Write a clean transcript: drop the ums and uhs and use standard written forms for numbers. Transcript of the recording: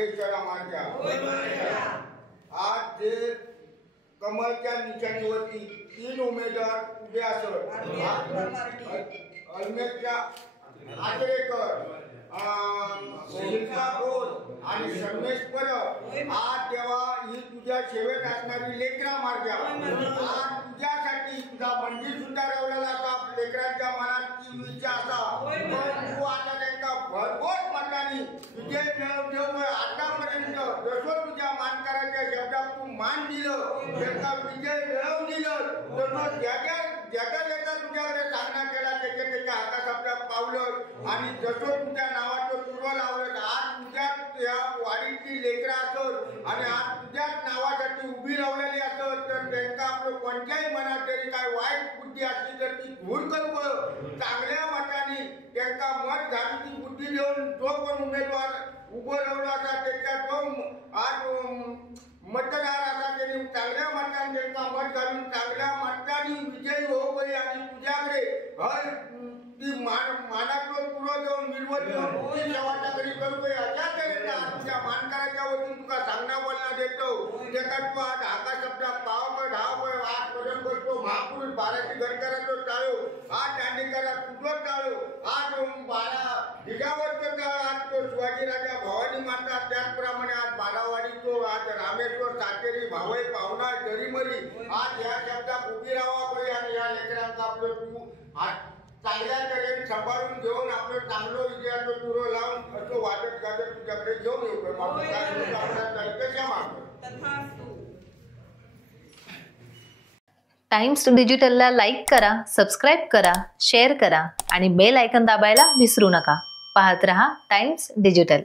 दांडेश्वरा मार्गा आज जे कमलच्या निशाणीवरती 3 उमेदवार उभे असत अलमेच्या आजरेकर शिल्पा घोष आणि संदेश परब आज तेव्हा ही तुझ्या सेवेत असणारी लेकरा मार्गा आज तुझ्यासाठी तुझा मंदिर सुद्धा रवलेला असा लेकरांच्या मनात ती इच्छा असा पण तू आता त्यांना भरघोस मतांनी विजय मिळवून आतापर्यंत जसं तुझ्या मानकराच्या शब्दात तू मान दिलं त्यांचा विजय मिळवून दिलं तसं ज्याच्या तुझ्याकडे साधना केला त्याच्या हातात आपल्या पावलं आणि जसं तुझ्या नावाचं तुर्व लावलं आज तुझ्यात या वाडीची लेकरं असत आणि आज तुझ्याच नावासाठी उभी राहिलेली असत तर त्यांना आपलं कोणत्याही मनात जरी काय वाईट बुद्धी असली तर ती दूर करू चांगल्या मताने त्यांना मत घालून ती बुद्धी देऊन जो पण उमेदवार उभं राहिला असा त्याच्या जो आज मतदार असा त्यांनी चांगल्या मताने त्यांना मत घालून चांगल्या मताने विजयी हो पाहिजे आणि तुझ्याकडे हर ती मानाचं पुरं देऊन मिळवत देऊन सेवाच्या घरी करू पाहिजे अशा तऱ्हेने तुझ्या मानकराच्या वतीने तुका सांगणं बोलणं देतो त्याच्यात तू आज आकाश आपला पाव धाव आज पर्यंत करतो महापुरुष बाराची घरकरांचो टाळो आज दांडेकरा तुझं टाळो आज 12 ढिगावरचं टाळ आज तो शिवाजी राजा भवानी माता त्याचप्रमाणे आज बारावाडीचो आज रामेश्वर सातेरी भावई पाहुणा जरीमरी आज या शब्दात उभी राहावा पाहिजे आणि या लेकरांचा आपलं तू आज चांगल्या तऱ्हेने सांभाळून घेऊन आपलं चांगलं विजयाचं तुरो लावून असं वाजत गाजत तुझ्याकडे घेऊन येऊ कशा मागतो टाइम्स डिजिटलला लाईक करा, सबस्क्राईब करा, शेअर करा आणि बेल आयकॉन दाबायला विसरू नका. पाहत रहा टाइम्स डिजिटल.